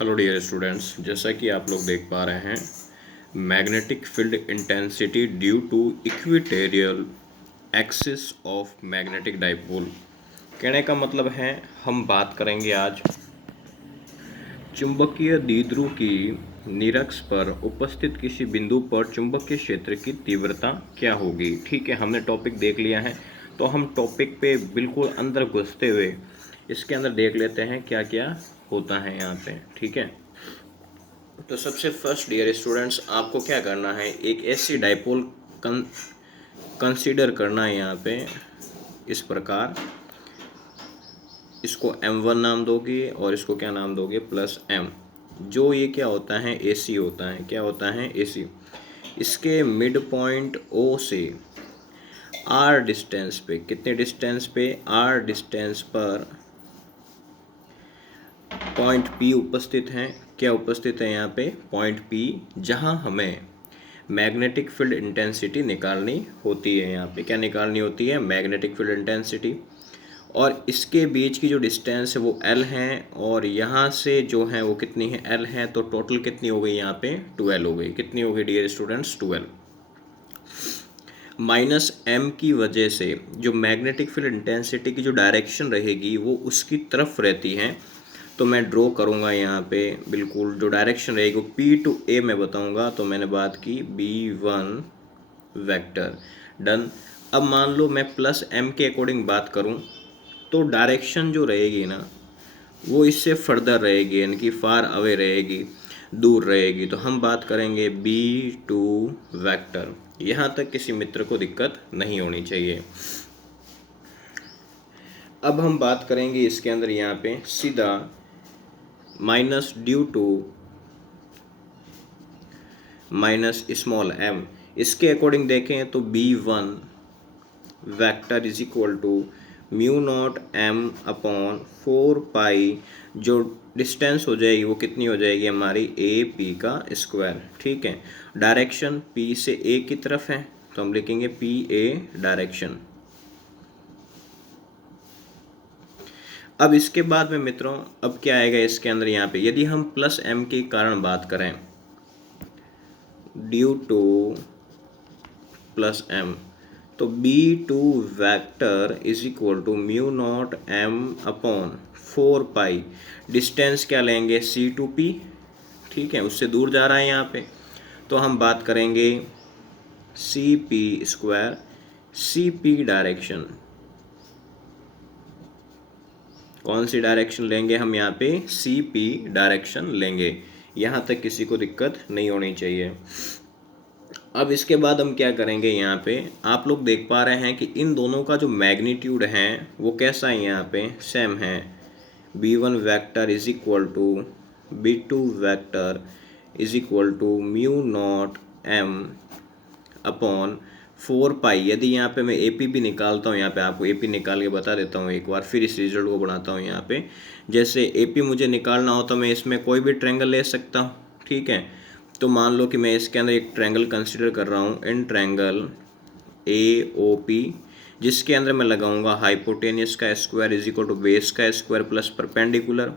Hello dear students, जैसा कि आप लोग देख पा रहे हैं, magnetic field intensity due to equatorial axis of magnetic dipole. कहने का मतलब है हम बात करेंगे आज चुंबकीय द्विध्रुव की निरक्ष पर उपस्थित किसी बिंदु पर चुंबकीय क्षेत्र की तीव्रता क्या होगी। ठीक है, हमने टॉपिक देख लिया है, तो हम टॉपिक पे बिल्कुल अंदर घुसते हुए इसके अंदर देख लेते हैं क्या क्या होता है यहाँ पे। ठीक है, तो सबसे फर्स्ट डियर स्टूडेंट्स, आपको क्या करना है, एक ऐसी डाइपोल कंसीडर करना है यहाँ पे इस प्रकार। इसको m1 नाम दोगे और इसको क्या नाम दोगे, प्लस m। जो ये क्या होता है, AC होता है। क्या होता है, AC। इसके मिड पॉइंट O से R डिस्टेंस पे, कितने डिस्टेंस पे, R डिस्टेंस पर पॉइंट P उपस्थित है। क्या उपस्थित है यहाँ पे, पॉइंट P, जहाँ हमें मैग्नेटिक फील्ड इंटेंसिटी निकालनी होती है। यहाँ पे क्या निकालनी होती है, मैग्नेटिक फील्ड इंटेंसिटी। और इसके बीच की जो डिस्टेंस है वो L है, और यहाँ से जो है वो कितनी है, L है। तो टोटल कितनी हो गई यहाँ पे, 12 हो गई। कितनी हो गई डियर स्टूडेंट्स, 12। माइनस M की वजह से जो मैग्नेटिक फील्ड इंटेंसिटी की जो डायरेक्शन रहेगी वो उसकी तरफ रहती है। तो मैं ड्रॉ करूँगा यहाँ पे बिल्कुल जो डायरेक्शन रहेगी वो P टू A मैं बताऊँगा। तो मैंने बात की B1 वेक्टर, डन। अब मान लो मैं प्लस M के अकॉर्डिंग बात करूँ तो डायरेक्शन जो रहेगी ना वो इससे फर्दर रहेगी, यानी कि फार अवे रहेगी, दूर रहेगी। तो हम बात करेंगे B2 वेक्टर। यहाँ तक किसी मित्र को दिक्कत नहीं होनी चाहिए। अब हम बात करेंगे इसके अंदर यहाँ पे सीधा minus due to minus small m। इसके अकॉर्डिंग देखें तो B1 vector is equal to mu naught m upon 4 pi, जो डिस्टेंस हो जाएगी वो कितनी हो जाएगी हमारी, AP का स्क्वायर। ठीक है, डायरेक्शन P से A की तरफ है तो हम लिखेंगे PA डायरेक्शन। अब इसके बाद में मित्रों अब क्या आएगा इसके अंदर, यहाँ पे यदि हम प्लस M के कारण बात करें ड्यू टू प्लस M, तो B2 vector is equal to mu naught M upon 4 pi, distance क्या लेंगे, C टू P। ठीक है, उससे दूर जा रहा है यहाँ पे, तो हम बात करेंगे CP स्क्वायर। CP डायरेक्शन, कौन सी डायरेक्शन लेंगे हम यहाँ पे, CP डायरेक्शन लेंगे। यहाँ तक किसी को दिक्कत नहीं होनी चाहिए। अब इसके बाद हम क्या करेंगे, यहाँ पे आप लोग देख पा रहे हैं कि इन दोनों का जो मैग्नीट्यूड है वो कैसा है, यहाँ पे सेम है। B1 vector is equal to B2 vector is equal to mu naught M upon 4 pi. यदि यहाँ पे मैं AP भी निकालता हूँ, यहाँ पे आपको AP निकाल के बता देता हूँ एक बार, फिर इस रिजल्ट को बनाता हूँ। यहाँ पे जैसे AP मुझे निकालना हो तो मैं इसमें कोई भी ट्रायंगल ले सकता हूँ। ठीक है, तो मान लो कि मैं इसके अंदर एक ट्रायंगल कंसिडर कर रहा हूँ, इन ट्रायंगल AOP, जिसके अंदर मैं लगाऊंगा हाइपोटेनियस का square is equal to base का स्क्वायर प्लस परपेंडिकुलर।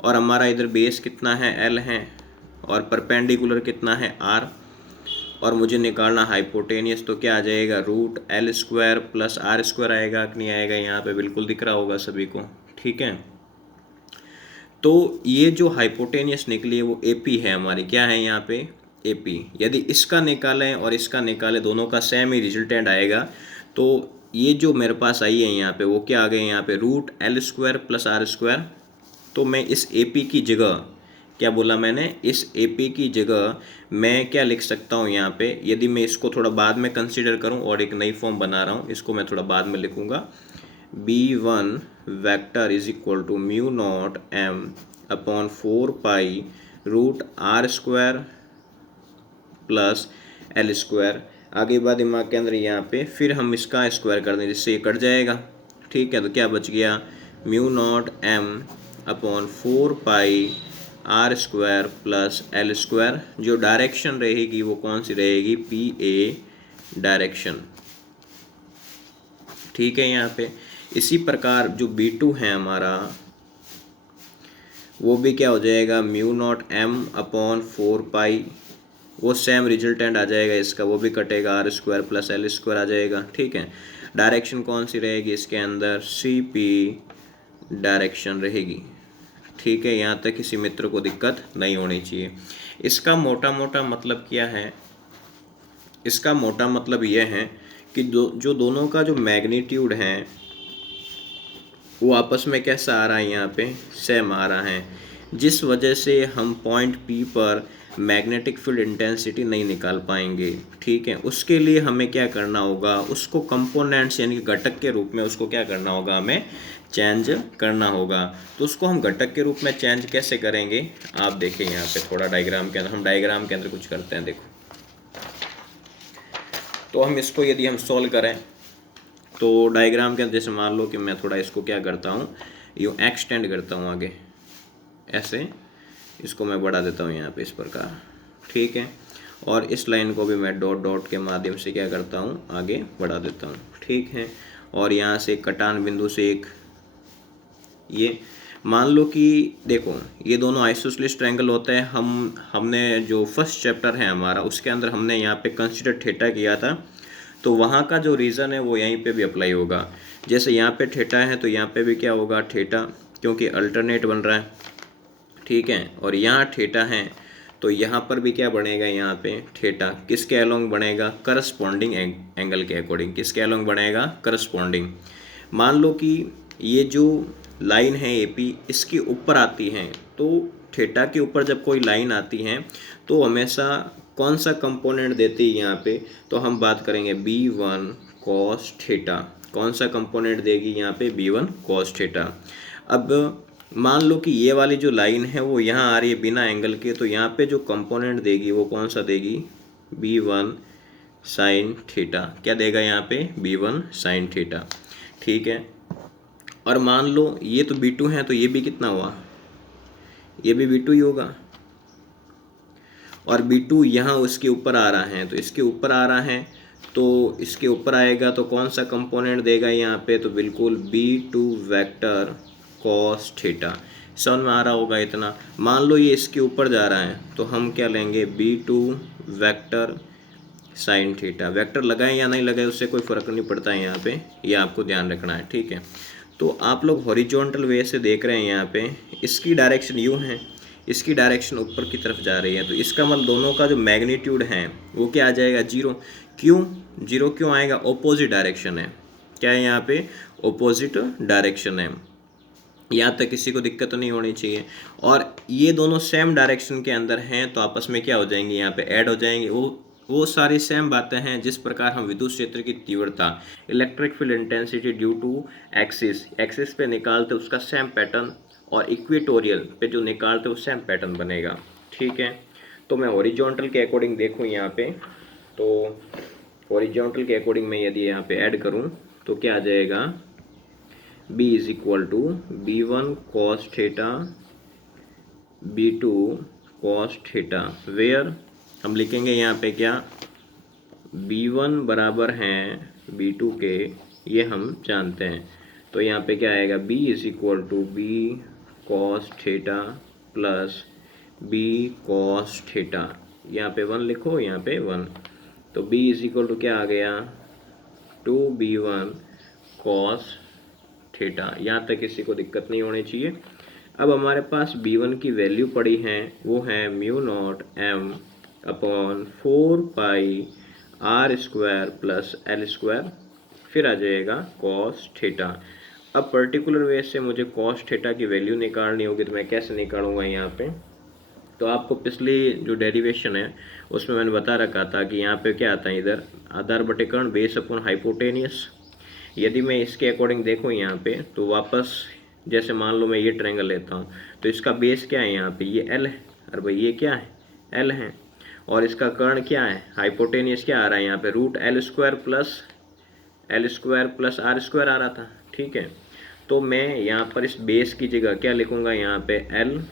और हमारा इधर बेस कितना है, L है, और परपेंडिकुलर कितना है, R। और मुझे निकालना हाइपोटेनियस, तो क्या आ जाएगा, root L square plus R square आएगा कि नहीं आएगा, यहाँ पे बिल्कुल दिख रहा होगा सभी को। ठीक है, तो ये जो हाइपोटेनियस निकली है वो AP है हमारी, क्या है यहाँ पे, AP। यदि इसका निकालें और इसका निकालें, दोनों का सेम ही रिजल्टेंट आएगा। तो ये जो मेरे पास आई है यहाँ पे वो क्या आ गए, यहाँ पे root L square plus R square. तो मैं इस AP की जगह, क्या बोला मैंने, इस AP की जगह मैं क्या लिख सकता हूँ यहाँ पे, यदि मैं इसको थोड़ा बाद में कंसीडर करूँ और एक नई फॉर्म बना रहा हूँ, इसको मैं थोड़ा बाद में लिखूँगा। B1 vector is equal to mu naught M upon 4 pi root R square plus L square. आगे बाद दिमाग के अंदर यहाँ पे फिर हम इसका स्क्वायर कर दें जिससे ये कट जाएगा। ठीक है, तो क्या बच गया, म्यू नॉट M अपॉन 4 पाई R square plus L square. जो डायरेक्शन रहेगी वो कौन सी रहेगी, PA डायरेक्शन। ठीक है, यहाँ पे इसी प्रकार जो B2 है हमारा वो भी क्या हो जाएगा mu naught M upon 4 pi, वो सेम रिजल्टेंट आ जाएगा इसका, वो भी कटेगा, R square plus L square आ जाएगा। ठीक है, डायरेक्शन कौन सी रहेगी इसके अंदर, सी पी डायरेक्शन रहेगी। ठीक है, यहाँ तक किसी मित्र को दिक्कत नहीं होनी चाहिए। इसका मोटा मोटा मतलब क्या है, इसका मोटा मतलब यह है कि जो दोनों का जो मैग्नीट्यूड है वो आपस में कैसा आ रहा है, यहाँ पे सेम आ रहा है, जिस वजह से हम पॉइंट पी पर मैग्नेटिक फील्ड इंटेंसिटी नहीं निकाल पाएंगे। ठीक है, उसके लिए हमें क्या करना होगा, उसको कंपोनेंट्स यानी कि घटक के रूप में उसको क्या करना होगा, हमें चेंज करना होगा। तो उसको हम घटक के रूप में चेंज कैसे करेंगे, आप देखिए यहाँ पे थोड़ा डायग्राम के अंदर, हम डायग्राम के अंदर कुछ करते हैं। देखो, तो हम इसको यदि हम सॉल्व करें तो डायग्राम के अंदर जैसे मान लो कि मैं थोड़ा इसको क्या करता हूँ, यूँ एक्सटेंड करता हूँ आगे, ऐसे इसको मैं बढ़ा देता हूँ यहाँ पे इस प्रकार। ठीक है, और इस लाइन को भी मैं डॉट डॉट के माध्यम से क्या करता हूँ, आगे बढ़ा देता हूँ। ठीक है, और यहाँ से कटान बिंदु से एक, ये मान लो कि देखो ये दोनों आइसोसेलेस ट्रायंगल होता है। हमने जो फर्स्ट चैप्टर है हमारा उसके अंदर हमने यहाँ पे कंसीडर थीटा किया था, तो वहाँ का जो रीज़न है वो यहीं पे भी अप्लाई होगा। जैसे यहाँ पे थीटा है तो यहाँ पे भी क्या होगा थीटा, क्योंकि अल्टरनेट बन रहा है। ठीक है, और यहाँ थीटा है तो यहाँ पर भी क्या बनेगा, यहाँ पे थीटा किसके अलोंग बनेगा, करस्पॉन्डिंग एंगल के अकॉर्डिंग। किसके अलोंग बनेगा, करस्पॉन्डिंग। मान लो कि ये जो लाइन है एपी इसके ऊपर आती है, तो थीटा के ऊपर जब कोई लाइन आती है तो हमेशा कौन सा कंपोनेंट देती है यहाँ पे, तो हम बात करेंगे b1 cos थीटा। कौन सा कंपोनेंट देगी यहाँ पे, b1 cos थीटा। अब मान लो कि ये वाली जो लाइन है वो यहाँ आ रही है बिना एंगल के, तो यहाँ पे जो कंपोनेंट देगी वो कौन सा देगी, b1 साइन थीटा। क्या देगा यहाँ पे, b1 साइन थीटा। ठीक है, और मान लो ये तो b2 है तो ये भी कितना हुआ, ये भी b2 ही होगा, और b2 यहाँ उसके ऊपर आ रहा है, तो इसके ऊपर आ रहा है, तो इसके ऊपर आएगा तो कौन सा कंपोनेंट देगा यहाँ पे, तो बिल्कुल b2 वेक्टर cos थीटा। समझ में आ रहा होगा इतना। मान लो ये इसके ऊपर जा रहा है तो हम क्या लेंगे, b2 vector sine theta. Vector लगाएं या नहीं लगाएं उससे कोई फ़र्क नहीं पड़ता है यहाँ पे, ये आपको ध्यान रखना है। ठीक है, तो आप लोग हॉरिजॉन्टल वे से देख रहे हैं यहाँ पे, इसकी डायरेक्शन यूँ है, इसकी डायरेक्शन ऊपर की तरफ जा रही है, तो इसका मतलब दोनों का जो मैग्नीट्यूड है वो क्या आ जाएगा, जीरो। क्यों जीरो क्यों आएगा, ऑपोजिट डायरेक्शन है। क्या है यहाँ पे, ऑपोजिट डायरेक्शन है। यहाँ तक किसी को दिक्कत नहीं होनी चाहिए। और ये दोनों सेम डायरेक्शन के अंदर हैं तो आपस में क्या हो जाएंगे, यहाँ पे ऐड हो जाएंगे। वो सारी सेम बातें हैं जिस प्रकार हम विद्युत क्षेत्र की तीव्रता, electric field intensity due to axis पे निकालते उसका सेम पैटर्न, और इक्वेटोरियल पे जो निकालते वो सेम पैटर्न बनेगा। ठीक है, तो मैं हॉरिजॉन्टल के अकॉर्डिंग देखूँ यहाँ पे, तो हॉरिजॉन्टल के अकॉर्डिंग मैं यदि यहाँ पे ऐड करूँ तो क्या आ जाएगा, b is equal to b1 cos theta b2 cos theta, where हम लिखेंगे यहाँ पे क्या, b1 बराबर हैं b2 के, ये हम जानते हैं। तो यहाँ पे क्या आएगा, b is equal to b cos theta plus b cos theta. यहाँ पे 1 लिखो, यहाँ पे 1, तो b इज इक्वल टू क्या आ गया, 2b1 cos थीटा। यहाँ तक किसी को दिक्कत नहीं होनी चाहिए। अब हमारे पास b1 की वैल्यू पड़ी है, वो है mu naught m upon 4 pi are square plus L square, फिर आ जाएगा cos थीटा। अब पर्टिकुलर वे से मुझे cos थीटा की वैल्यू निकालनी होगी, तो मैं कैसे निकालूंगा यहाँ पे, तो आपको पिछली जो डेरिवेशन है उसमें मैंने बता रखा था कि यहाँ पे क्या आता है, इधर आधार बटेकरण बेस अपॉन हाइपोटेनियस। यदि मैं इसके अकॉर्डिंग देखूँ यहाँ पे, तो वापस जैसे मान लो मैं ये ट्रायंगल लेता हूँ तो इसका बेस क्या है, यहाँ पे ये एल है, और भाई ये क्या है, एल है, और इसका कर्ण क्या है, हाइपोटेनियस क्या आ रहा है यहाँ पे, root L square plus R square आ रहा था। ठीक है, तो मैं यहाँ पर इस बेस की जगह क्या लिखूँगा, यहाँ पे एल,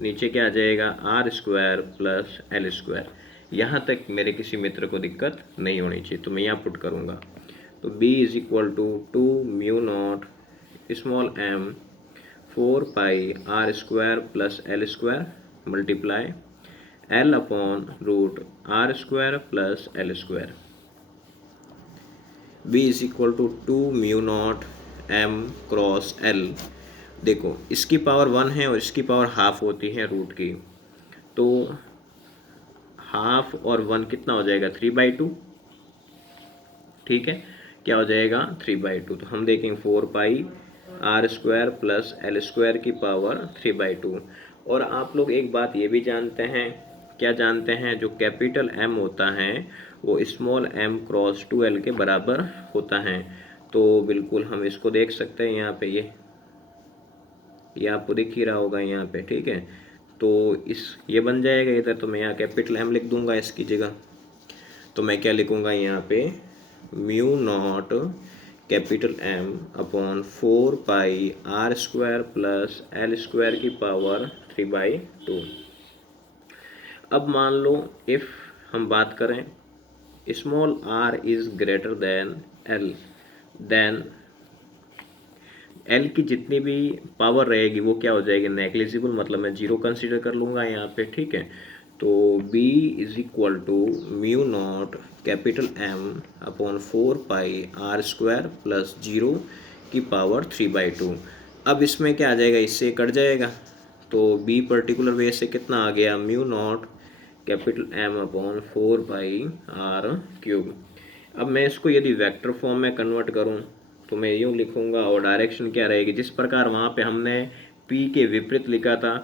नीचे क्या आ जाएगा, r square plus L square. यहाँ तक मेरे किसी मित्र को दिक्कत नहीं होनी चाहिए, तो मैं यहाँ पुट करूँगा। तो b is equal to 2 mu naught small m 4 pi are square plus L square multiply l upon root r square plus L square. B is equal to 2 mu naught m cross l. देखो इसकी power 1 है और इसकी power half होती है root की, तो half और 1 कितना हो जाएगा 3/2। ठीक है, क्या हो जाएगा 3/2। तो हम देखेंगे 4 pi are square plus L square की पावर 3/2। और आप लोग एक बात ये भी जानते हैं, क्या जानते हैं, जो कैपिटल एम होता है वो स्मॉल एम क्रॉस 2l के बराबर होता है। तो बिल्कुल हम इसको देख सकते हैं यहाँ पे, ये आपको दिख ही रहा होगा यहाँ पे। ठीक है, तो ये बन जाएगा इधर, तो मैं यहाँ कैपिटल एम लिख दूंगा इसकी जगह। तो मैं क्या लिखूंगा यहाँ पे, mu naught capital m upon 4 pi are square plus L square की पावर 3/2। अब मान लो इफ़ हम बात करें small r is greater than l, then l की जितनी भी पावर रहेगी वो क्या हो जाएगी नेग्लिजिबल, मतलब मैं 0 कंसीडर कर लूँगा यहाँ पे। ठीक है, तो b is equal to mu naught capital m upon 4 pi are square plus 0 की पावर 3/2। अब इसमें क्या आ जाएगा, इससे कट जाएगा, तो b पर्टिकुलर वे से कितना आ गया, mu naught capital m upon 4 pi r cube. अब मैं इसको यदि वेक्टर फॉर्म में कन्वर्ट करूँ तो मैं यूँ लिखूँगा, और डायरेक्शन क्या रहेगी, जिस प्रकार वहाँ पे हमने p के विपरीत लिखा था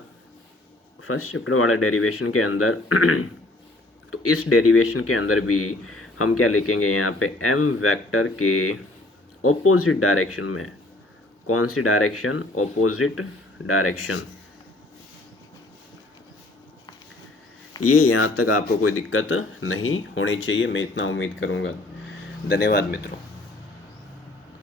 फर्स्ट चैप्टर वाला डेरिवेशन के अंदर तो इस डेरिवेशन के अंदर भी हम क्या लिखेंगे यहाँ पे, m वेक्टर के ऑपोजिट डायरेक्शन में। कौन सी डायरेक्शन, ऑपोजिट डायरेक्शन। ये यहाँ तक आपको कोई दिक्कत नहीं होनी चाहिए, मैं इतना उम्मीद करूँगा। धन्यवाद मित्रों।